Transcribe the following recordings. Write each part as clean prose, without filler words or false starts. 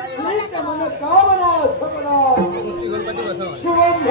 इच्छित मन कामना सफला शिवम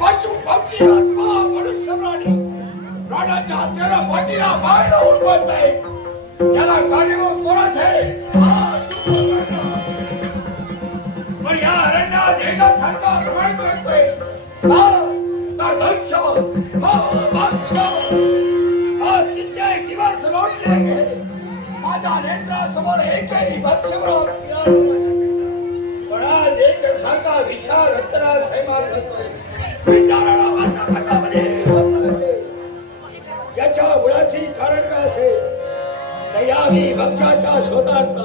पशु पक्षी आत्मा मनुष्य प्राणी प्राणाच्या चेहरा पाठीला बाहेर उठवत आहे याला काढीवर कोणाच आहे पण या अरण्यात एका सारखा प्रमाण करतोय माझ्या नेत्रासमोर एकही भक्ष्यप्रभाव पण आज एक सारखा विचार अंतरात थैमान करतोय विचाराला याच्या मुळाची कारण काय असेल यावी भक्षाच्या शोधार्थ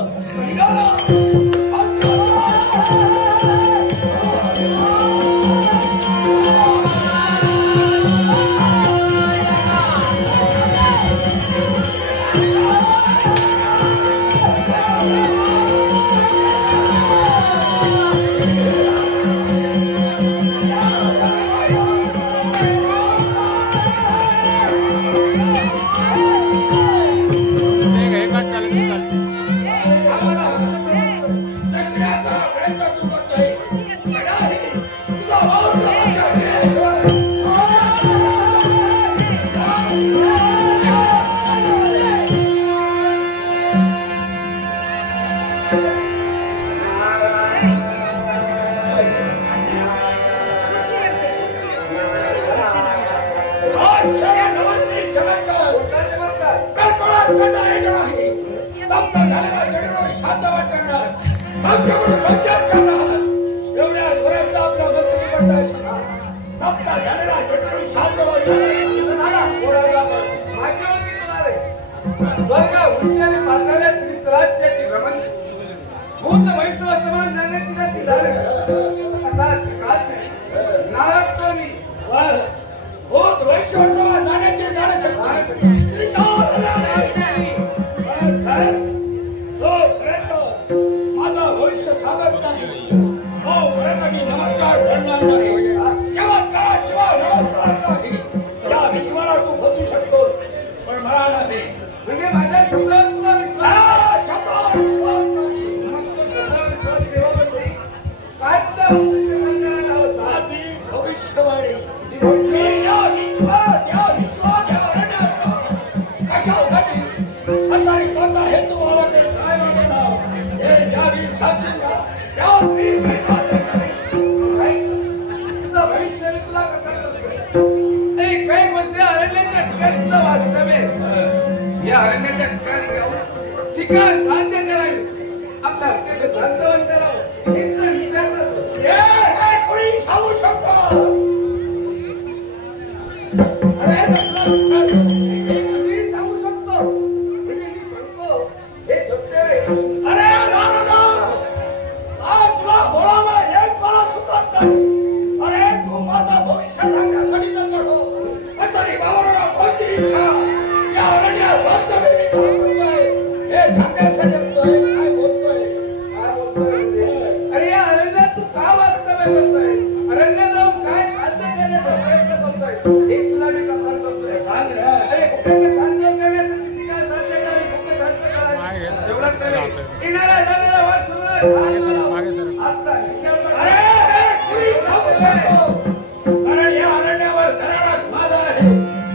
कारण या अरण्यावर घरात माझा आहे,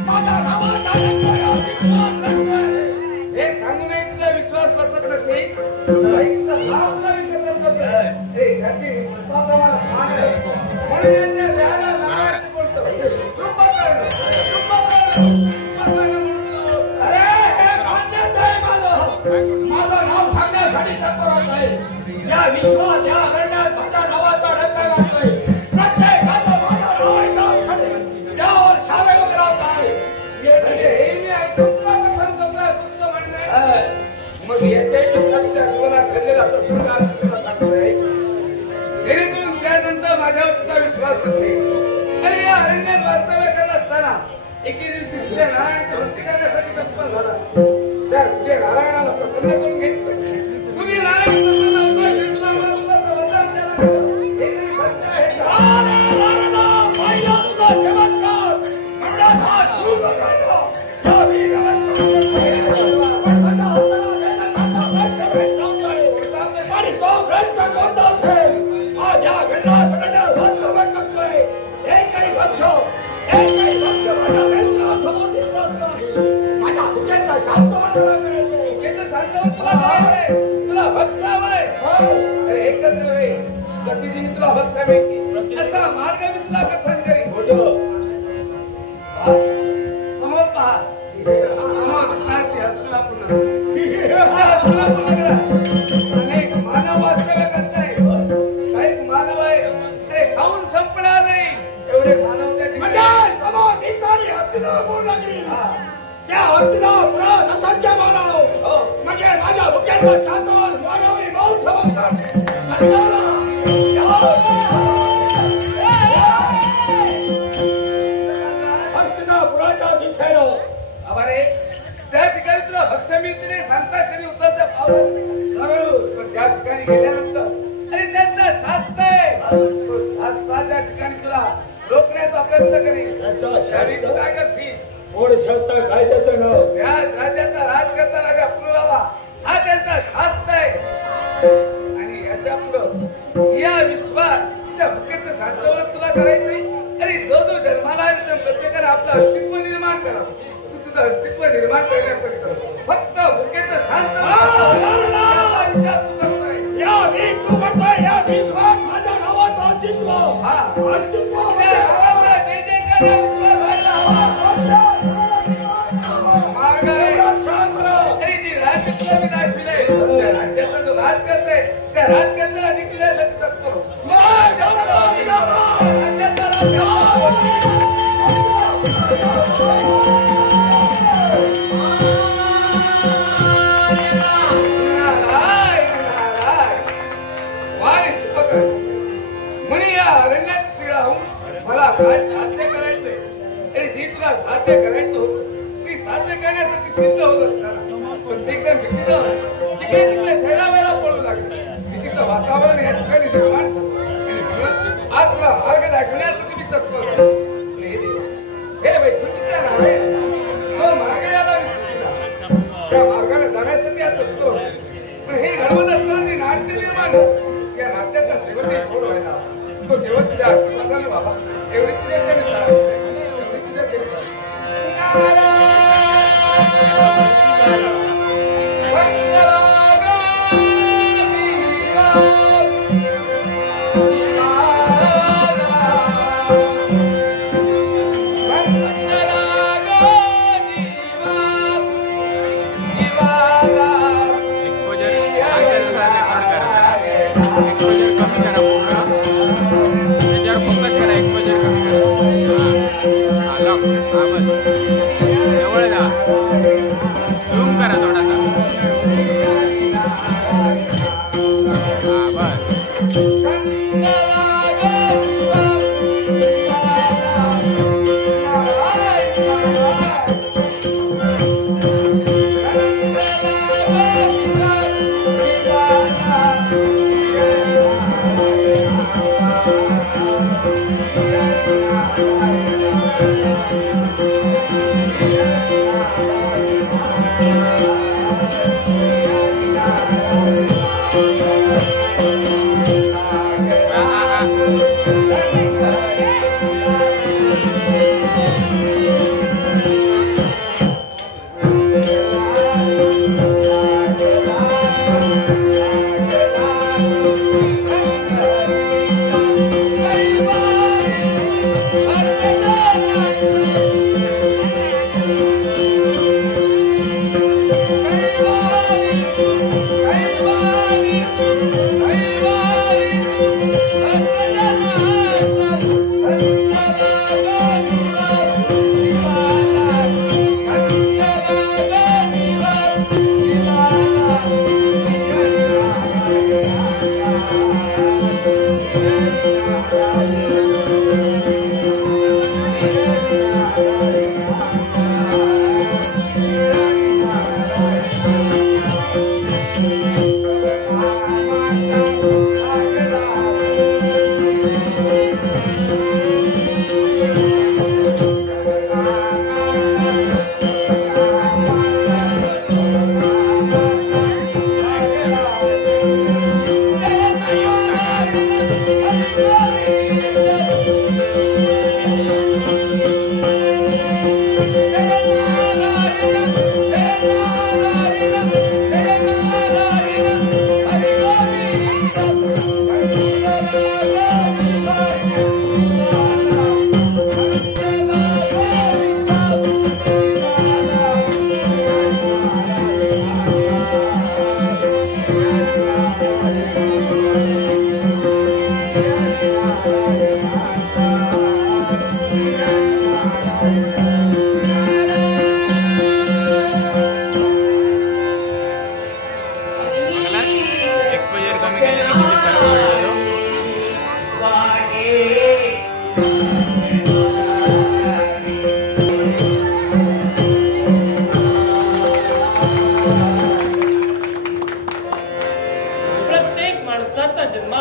माझा नावाचा रंग आहे, विश्वास रंग आहे. हे सांगूनही तुझा विश्वास बसत नसे. माझं नाव सांगण्यासाठी तत्पर आहे. या विश्वात या अरण्यात माझ्या नावाचा डंका घालतोय. प्रत्येकाचं माझ्या नावाचा छडे त्यावर सावे उभे राहत आहे. मग याच्या घडलेला प्रसंग तुला सांगतोय. जेणेकरून त्यानंतर माझ्यावर तुझा विश्वास असेल. अरे या अरण्यात वास्तव्य करत असताना एके दिवशी तुझ्या नारायणाची भक्ती करण्यासाठी तत्पर झाला. त्या सूर्य नारायणाला प्रसन्न करून घेतलं. सूर्य नारायण प्रसन्न होतो. तुला वरदान द्यायला गेलं. हे तरी सत्य आहे का? तुला भक्षावय एकत्र वेळ प्रतिदिन तुला भक्षा मिळते असा मार्ग मी तुला कथन करीन. समोर पहा समोर दिसणार हस्तलापूर्ण अनेक मानव वास्तव्य करताय. काही मानव आहे ते खाऊन संपणार नाही एवढे मानव त्या ठिकाणी समोर नितारी हस्तिनापूर नगरी. त्या हस्तिनापुरात असंख्य मानव म्हणजे माझ्या भुक्याचा शांतवान मानवी मौन समक्षात हस्तिनापुराच्या दिशेनं अरे त्या ठिकाणी तुला भक्ष्य मिळते नाही सांगता शरी उतरत्या पावला. पण त्या ठिकाणी गेल्यानंतर अरे त्यांचा शास्त्र आहे. त्या ठिकाणी तुला रोखण्याचा प्रयत्न करेल. काय करशील? कोण शास्त्र काय त्याचं नाव? या राज्याचा राज करता राजा पुरुलावा हा त्यांचा शास्त्र आहे. आणि याच्या पुढं या विश्वात त्या भुकेचं शांतवलं तुला करायचंय. अरे जो जो जन्माला आहे तर प्रत्येकाने आपलं अस्तित्व निर्माण करावं. तू तुझं अस्तित्व निर्माण करण्यापर्यंत फक्त भुकेचं शांत विचार तू करतोय. या मी तू म्हणतोय या विश्वात माझ्या नावाचं अस्तित्व. हा अस्तित्व त्या नावाचा जय जयकार या विश्वात व्हायला हवा. मार्ग आहे. तरी ती राज्य तुला मी दाखविलंय. त्या राज्याचा जो राज करतोय त्या राजकर्त्याला निघण्यासाठी तत्पर हो. मला काय साध्य करायचंय आणि जे तुला साध्य करायचं होतं ती साध्य करण्यासाठी सिद्ध होत असताना पण ते एकदम भीतीनं जिकडे तिकडे फैलावायला पळू लागलं. भीतीचं वातावरण या ठिकाणी निर्माण झालं. आज तुला मार्ग दाखवण्यासाठी मी तत्पर हे वैकुंठीचा नारायण जो मार्ग याला विसरला त्या मार्गाने जाण्यासाठी आज तत्पर होते. पण हे घडवत असताना जे नाट्य निर्माण या नाट्याचा सेवटी छोड व्हायला तो केवळ तुझ्या आशीर्वादाने बाबा एवढी तुझ्या एवढी तुझ्या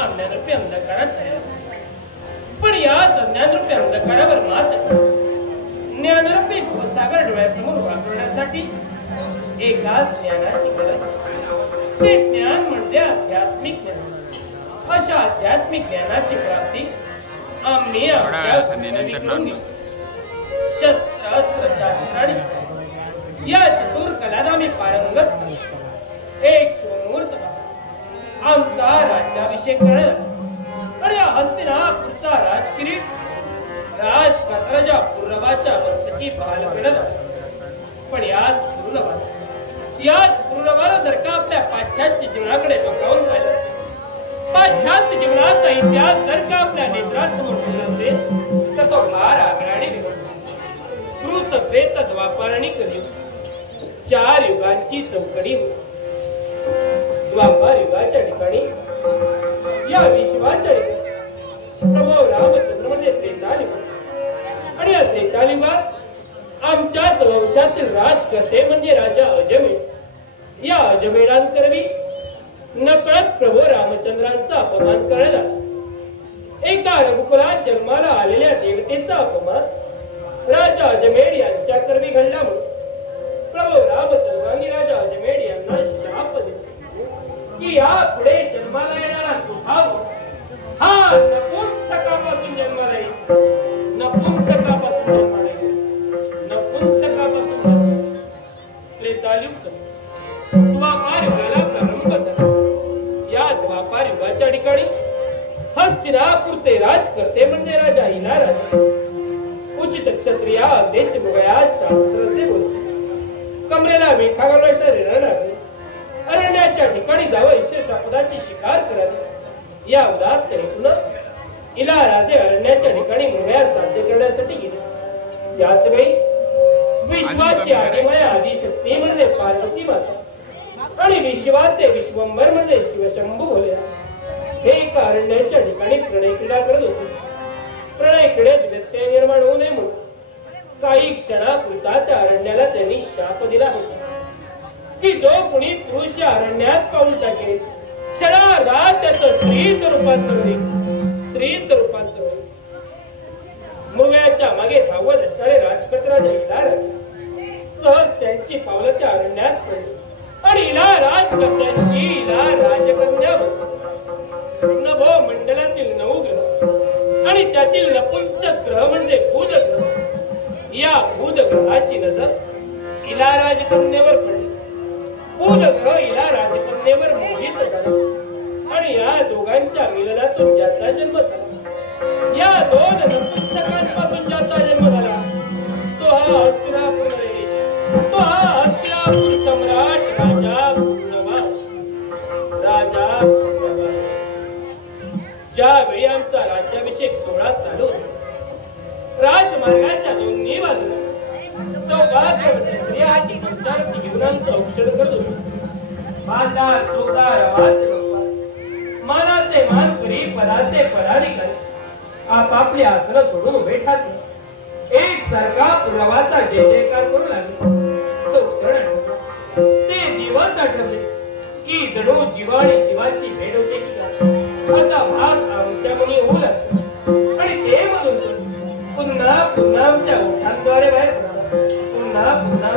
ज्ञानरूपी अंधकारात झाला. पण याच अज्ञानरूपी अंधकारावर मात ज्ञानरूपी भवसागर डोळ्यासमोर वापरण्यासाठी एकाच ज्ञानाची गरज. ते ज्ञान म्हणजे आध्यात्मिक ज्ञान. अशा आध्यात्मिक ज्ञानाची प्राप्ती आम्ही शस्त्र अस्त्र शास्त्राने या चतुर कलात आम्ही पारंगत झालो. एक क्षणमुहूर्त आमचा राज्याभिषेक करण्यात आणि हस्तिनापूरचा राजकिरीट राजकात्राच्या पूर्वबाच्या मस्तकी बहाल करण्यात. पण याच पूर्वबाला जर का आपल्या पाश्चात्य जीवनाकडे डोकावून पाहिलं, पाश्चात्य जीवनाचा इतिहास जर का आपल्या नेत्रासमोर ठेवला असेल तर तो फार आग्रहाने कृत प्रेत द्वापार आणि कलियुग 4 युगांची चौकडी. द्वापार युगाच्या ठिकाणी या विश्वाच्या प्रभू रामचंद्र म्हणजे त्रेतायुग आणि या त्रेतायुगात आमच्याच वंशातील राजकर्ते म्हणजे राजा अजमेर या अजमेरांकरवी नकळत प्रभू रामचंद्रांचा अपमान करण्यात आला. एका रघुकुलात जन्माला आलेल्या देवतेचा अपमान राजा अजमेर यांच्या करवी घडल्यामुळे प्रभू रामचंद्रांनी राजा अजमेर यांना शाप दिला की यापुढे जन्माला येणारा दुखाव हा नपुंसकापासून जन्माला येईल. नपुंसकापासून जन्माला येईल. नपुंसकापासून त्रेतायुग द्वापार युगाला प्रारंभ झाला. या द्वापार युगाच्या ठिकाणी हस्तिनापूरचे राजकर्ते म्हणजे राजा हिला राजा उचित क्षत्रिया असेच बघया शास्त्र से बोलते. कमरेला विखा घालायचा ऋण अरण्याच्या ठिकाणी जावं ईश्वर पदाची शिकार करावी या उदात्त हेतून हिला राजे अरण्याच्या ठिकाणी मुळ्या साध्य करण्यासाठी गेले. त्याच वेळी विश्वाची आदिमय आदिशक्ती म्हणजे पार्वती माता आणि विश्वाचे विश्वंभर म्हणजे शिवशंभू भोले हे एका अरण्याच्या ठिकाणी प्रणय क्रीडा करत होते. प्रणय क्रीडेत व्यत्यय निर्माण होऊ नये म्हणून काही क्षणापुरता त्या अरण्याला त्यांनी शाप दिला होता की जो कुणी पुरुष या अरण्यात पाऊल टाकेल क्षणार्धात त्याचं स्त्रीत रूपांतर होईल. स्त्रीत रूपांतर होईल. मृगयाच्या मागे धावत असणारे राजकर्ता हिला सहज त्यांची पावलं त्या अरण्यात पडली आणि हिला राजकर्त्यांची हिला राजकन्या नभो मंडलातील 9 ग्रह आणि त्यातील नपुंसक ग्रह म्हणजे बुध ग्रह. या बुध ग्रहाची नजर हिला राजकन्येवर पडली. बुध ग्रह हिला राजकन्येवर मोहित झाला आणि या दोघांच्या मिलनातून ज्याचा जन्म झाला, या 2 नपुंसकांपासून ज्याचा जन्म झाला तो हा हस्तिनापूर नरेश, तो हा हस्तिनापूर सम्राट राजा पूर्णवा. राजा पूर्णवा ज्यावेळी आमचा राज्याभिषेक सोहळा चालू राजमार्गाच्या दोन्ही बाजूला सौभाग्यवती स्त्रियांची संचारती घेऊन आमचं औक्षण करत होतो. बाजार चौकार मानाचे मानकरी पदाचे पदाधिकारी आपापली आसनं सोडून उभे ठाकले. एक सारखा पूर्णवाचा जय जयकार करू लागले. तो क्षण आठवला. ते दिवस आठवले की जणू जीवा आणि शिवाची भेट होते की असा भास आमच्या मनी होऊ लागला आणि ते म्हणून पुन्हा पुन्हा आमच्या ओठांद्वारे बाहेर पडला. पुन्हा पुन्हा